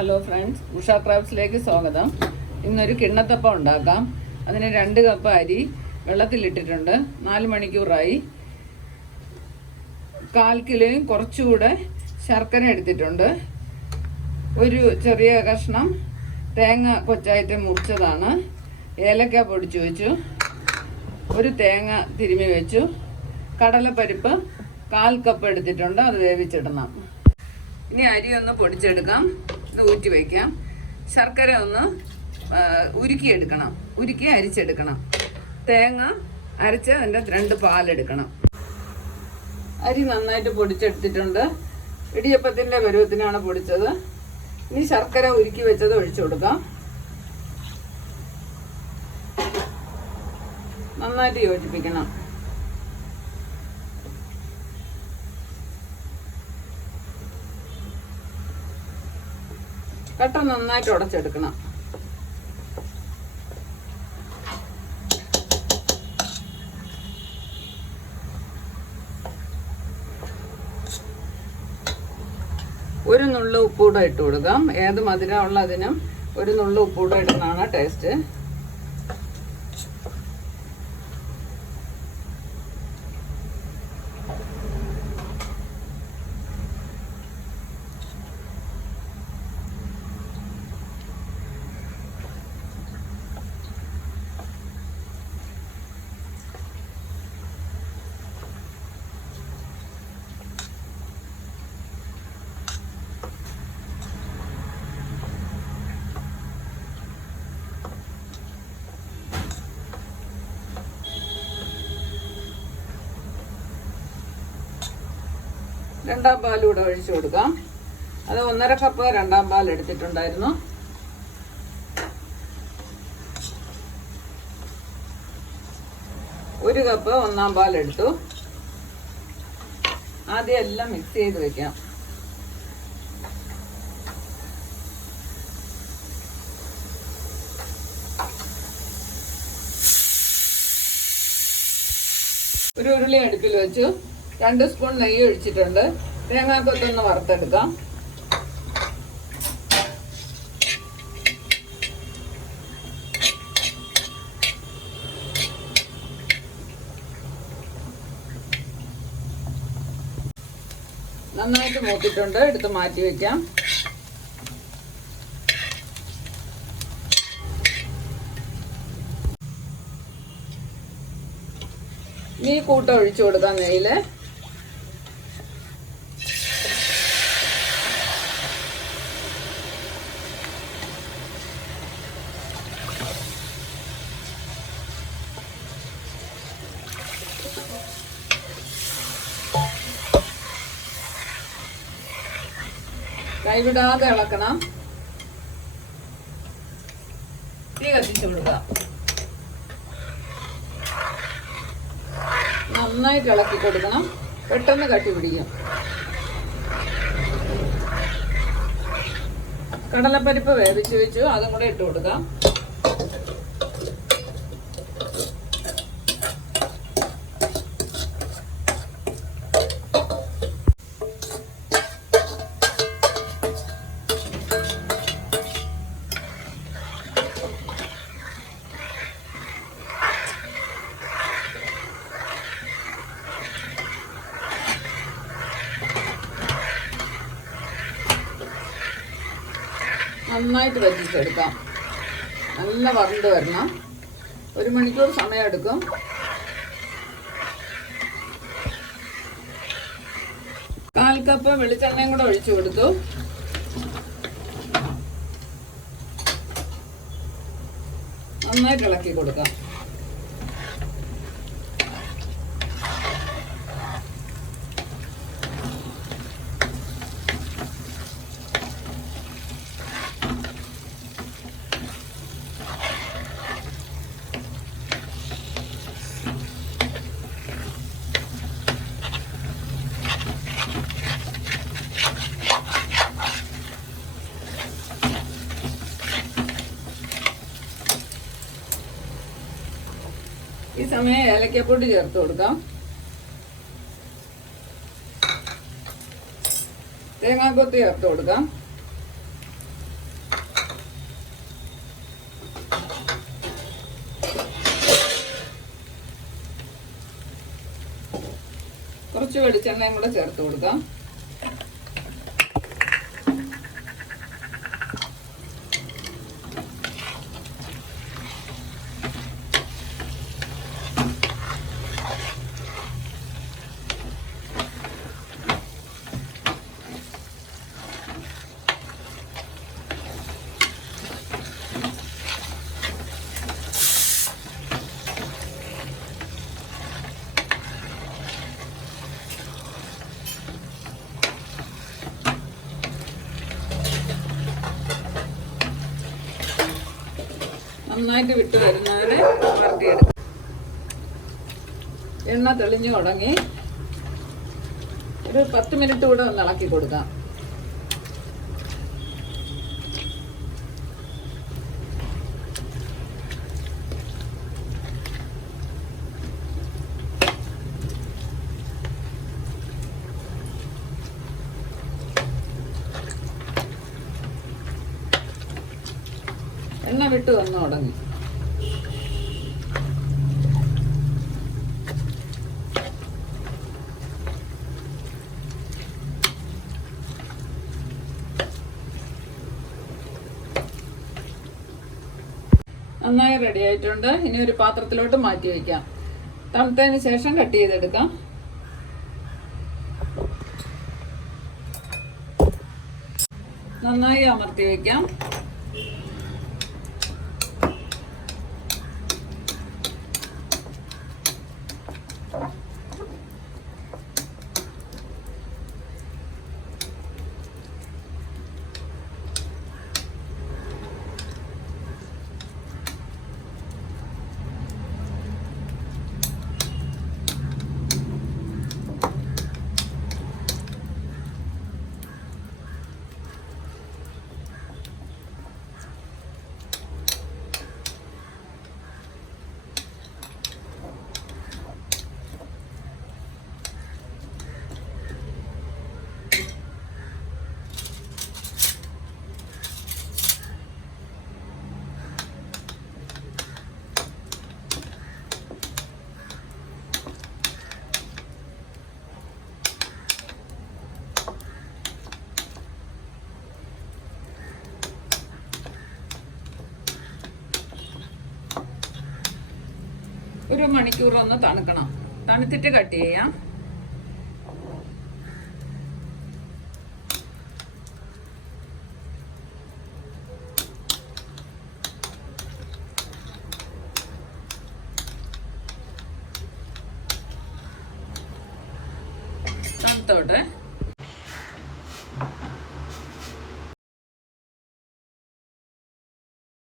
Hello friends Usha ക്രാഫ്റ്റ്സിലേക്ക് സ്വാഗതം. ഇന്നൊരു കിണ്ണത്തപ്പം ഉണ്ടാക്കാം. അതിന് രണ്ട് കപ്പ് അരി വെള്ളത്തിലിട്ടിട്ടുണ്ട്. നാല് മണിക്കൂറായി. കാൽ കിലോയും കുറച്ചുകൂടെ ശർക്കര എടുത്തിട്ടുണ്ട്. ഒരു ചെറിയ കഷ്ണം തേങ്ങ കൊച്ചായിട്ട് മുറിച്ചതാണ്. ഏലക്ക പൊടിച്ചു വെച്ചു. ഒരു തേങ്ങ തിരുമി വെച്ചു. കടലപ്പരിപ്പ് കാൽ കപ്പ് എടുത്തിട്ടുണ്ട്. അത് വേവിച്ചിടണം. ഇനി അരി ഒന്ന് പൊടിച്ചെടുക്കാം. ഇത് ഊറ്റി വയ്ക്കാം ശർക്കര ഒന്ന് ഉരുക്കിയെടുക്കണം ഉരുക്കി അരിച്ചെടുക്കണം. തേങ്ങ അരച്ച് അതിന്റെ രണ്ട് പാലെടുക്കണം. അരി നന്നായിട്ട് പൊടിച്ചെടുത്തിട്ടുണ്ട്. ഇടിയപ്പത്തിന്റെ പരുവത്തിനാണ് പൊടിച്ചത്. ഇനി ശർക്കര ഉരുക്കി വെച്ചത് ഒഴിച്ചു കൊടുക്കാം. നന്നായിട്ട് യോജിപ്പിക്കണം. കട്ട നന്നായിട്ട് ഉടച്ചെടുക്കണം. ഒരു നുള്ളു ഉപ്പൂടെ ഇട്ട് കൊടുക്കാം. ഏത് മധുരമുള്ള ഉള്ളതിനും ഒരു നുള്ളു ഉപ്പൂടെ ഇടുന്നതാണ് ടേസ്റ്റ് രണ്ടാം പാലും കൂടെ ഒഴിച്ചു കൊടുക്കാം. അത് ഒന്നര കപ്പ് രണ്ടാം പാൽ എടുത്തിട്ടുണ്ടായിരുന്നു. ഒരു കപ്പ് ഒന്നാം പാൽ എടുത്തു. ആദ്യം എല്ലാം മിക്സ് ചെയ്ത് വെക്കാം. ഒരു ഉരുളി അടുപ്പിൽ വെച്ചു. രണ്ട് സ്പൂൺ നെയ്യ് ഒഴിച്ചിട്ടുണ്ട്. തേങ്ങാക്കൊത്തൊന്ന് വറുത്തെടുക്കാം. നന്നായിട്ട് മൂത്തിട്ടുണ്ട്. എടുത്ത് മാറ്റി വെക്കാം. ഇനി കൂട്ടം ഒഴിച്ചു കൊടുക്കാം നെയ്യിൽ. കൈവിടാതെ ഇളക്കണം. തീ കത്തിച്ചു കൊടുക്കുക നന്നായിട്ട് ഇളക്കി കൊടുക്കണം. പെട്ടെന്ന് കട്ടി പിടിക്കും. കടലപ്പരിപ്പ് വേവിച്ച് വെച്ചു. അതും കൂടെ ഇട്ട് കൊടുക്കാം. നന്നായിട്ട് വറ്റിച്ചെടുക്കാം നല്ല വറണ്ട് വരണം. ഒരു മണിക്കൂർ സമയം എടുക്കും കാൽ കപ്പ് വെളിച്ചെണ്ണയും കൂടെ ഒഴിച്ചു കൊടുത്തു. നന്നായിട്ട് ഇളക്കി കൊടുക്കാം. സമയം ഏലക്കപ്പൊടി ചേർത്ത് കൊടുക്കാം. തേങ്ങാക്കൊത്ത് ചേർത്ത് കൊടുക്കാം. കുറച്ച് വെളിച്ചെണ്ണയും കൂടെ ചേർത്ത് കൊടുക്കാം. നന്നായിട്ട് വിട്ട് വരുന്നവരെ വരട്ടിയെടുക്കും എണ്ണ തെളിഞ്ഞു തുടങ്ങി. ഒരു പത്ത് മിനിറ്റ് കൂടെ ഒന്ന് ഇളക്കി കൊടുക്കാം. എണ്ണ വിട്ട് വന്നു തുടങ്ങി. നന്നായി റെഡി ആയിട്ടുണ്ട്. ഇനി ഒരു പാത്രത്തിലോട്ട് മാറ്റി വയ്ക്കാം തണുത്തതിന് ശേഷം കട്ട് ചെയ്തെടുക്കാം. നന്നായി അമർത്തി വയ്ക്കാം ഒരു മണിക്കൂർ ഒന്ന് തണുക്കണം. തണുത്തിട്ട് കട്ട് ചെയ്യാം. തണുത്തോട്ടെ.